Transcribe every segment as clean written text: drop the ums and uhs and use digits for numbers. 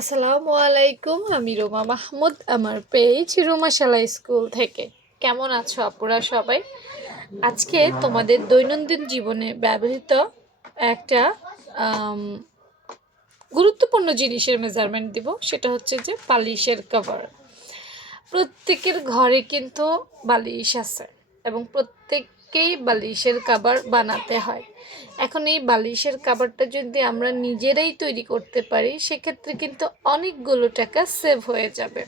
আসসালামু আলাইকুম। আমি রোমা মাহমুদ, আমার পেজ রোমা শালা স্কুল থেকে। কেমন আছো আপুরা সবাই? আজকে তোমাদের দৈনন্দিন জীবনে ব্যবহৃত একটা আম, গুরুত্বপূর্ণ জিনিসের মেজারমেন্ট দিব। সেটা হচ্ছে যে বালিশের কভার। প্রত্যেকের ঘরে কিন্তু বালিশ আছে এবং প্রত্যেককেই বালিশের কভার বানাতে হয়। এখন এই বালিশের কভারটা যদি আমরা নিজেরাই তৈরি করতে পারি, সেক্ষেত্রে কিন্তু অনেকগুলো টাকা সেভ হয়ে যাবে।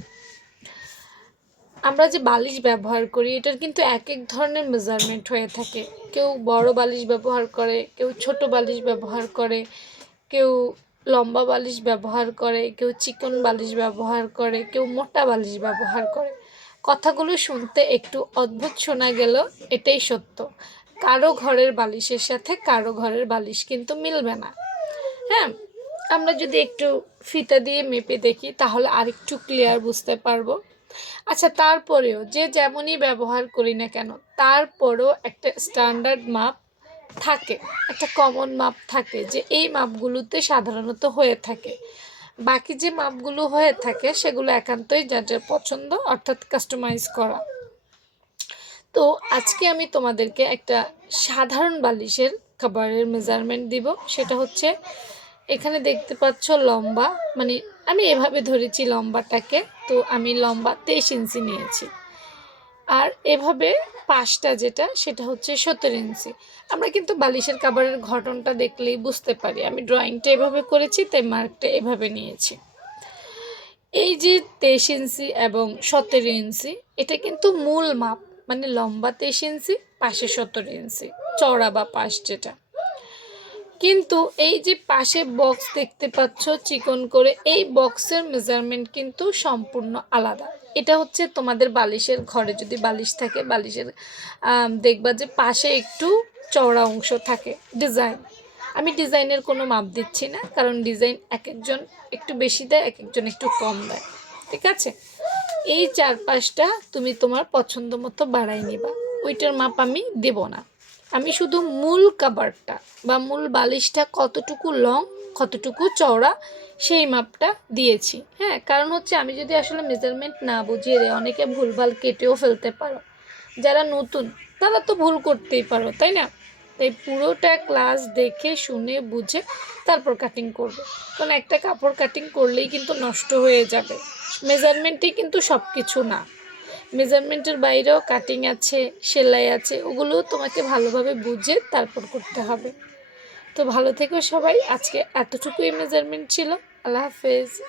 আমরা যে বালিশ ব্যবহার করি এটার কিন্তু এক এক ধরনের মেজারমেন্ট হয়ে থাকে। কেউ বড় বালিশ ব্যবহার করে, কেউ ছোট বালিশ ব্যবহার করে, কেউ লম্বা বালিশ ব্যবহার করে, কেউ চিকন বালিশ ব্যবহার করে, কেউ মোটা বালিশ ব্যবহার করে। কথাগুলো শুনতে একটু অদ্ভুত শোনা গেল, এটাই সত্য। কারো ঘরের বালিশের সাথে কারো ঘরের বালিশ কিন্তু মিলবে না। হ্যাঁ, আমরা যদি একটু ফিতা দিয়ে মেপে দেখি তাহলে আরেকটু ক্লিয়ার বুঝতে পারবো। আচ্ছা, তারপরেও যে যেমনই ব্যবহার করি না কেন, তারপরেও একটা স্ট্যান্ডার্ড মাপ থাকে, একটা কমন মাপ থাকে, যে এই মাপগুলোতে সাধারণত হয়ে থাকে। বাকি যে মাপগুলো হয়ে থাকে সেগুলো একান্তই যার যার পছন্দ, অর্থাৎ কাস্টমাইজ করা। তো আজকে আমি তোমাদেরকে একটা সাধারণ বালিশের খাবারের মেজারমেন্ট দিব। সেটা হচ্ছে, এখানে দেখতে পাচ্ছ লম্বা, মানে আমি এভাবে ধরেছি লম্বাটাকে। তো আমি লম্বা 23 ইঞ্চি নিয়েছি। আর এভাবে পাশটা যেটা, সেটা হচ্ছে 17 ইঞ্চি। আমরা কিন্তু বালিশের কাভারের ঘটনটা দেখলেই বুঝতে পারি। আমি ড্রয়িংটা এভাবে করেছি, তাই মার্কটা এভাবে নিয়েছি। এই যে 23 ইঞ্চি এবং 17 ইঞ্চি, এটা কিন্তু মূল মাপ। মানে লম্বা 23 ইঞ্চি, পাশে 17 ইঞ্চি, চওড়া বা পাশ যেটা। কিন্তু এই যে পাশে বক্স দেখতে পাচ্ছ চিকন করে, এই বক্সের মেজারমেন্ট কিন্তু সম্পূর্ণ আলাদা। এটা হচ্ছে তোমাদের বালিশের ঘরে যদি বালিশ থাকে, বালিশের দেখবা যে পাশে একটু চওড়া অংশ থাকে ডিজাইন। আমি ডিজাইনের কোনো মাপ দিচ্ছি না, কারণ ডিজাইন এক একজন একটু বেশি দেয়, এক একজন একটু কম দেয়। ঠিক আছে, এই চারপাশটা তুমি তোমার পছন্দ মতো বাড়াই নিবা, ওইটার মাপ আমি দেব না। আমি শুধু মূল কাভারটা বা মূল বালিশটা কতটুকু লং, কতটুকু চওড়া, সেই মাপটা দিয়েছি। হ্যাঁ, কারণ হচ্ছে আমি যদি আসলে মেজারমেন্ট না বুঝিয়ে দিই, অনেকে ভুলভাল কেটেও ফেলতে পারো। যারা নতুন তারা তো ভুল করতেই পারো, তাই না? তাই পুরোটা ক্লাস দেখে শুনে বুঝে তারপর কাটিং করবে। কারণ একটা কাপড় কাটিং করলেই কিন্তু নষ্ট হয়ে যাবে। মেজারমেন্টই কিন্তু সব কিছু না, মেজারমেন্টের বাইরেও কাটিং আছে, সেলাই আছে, ওগুলোও তোমাকে ভালোভাবে বুঝে তারপর করতে হবে। তো ভালো থেকো সবাই। আজকে এতটুকুই মেজারমেন্ট ছিল। আল্লাহ হাফেজ।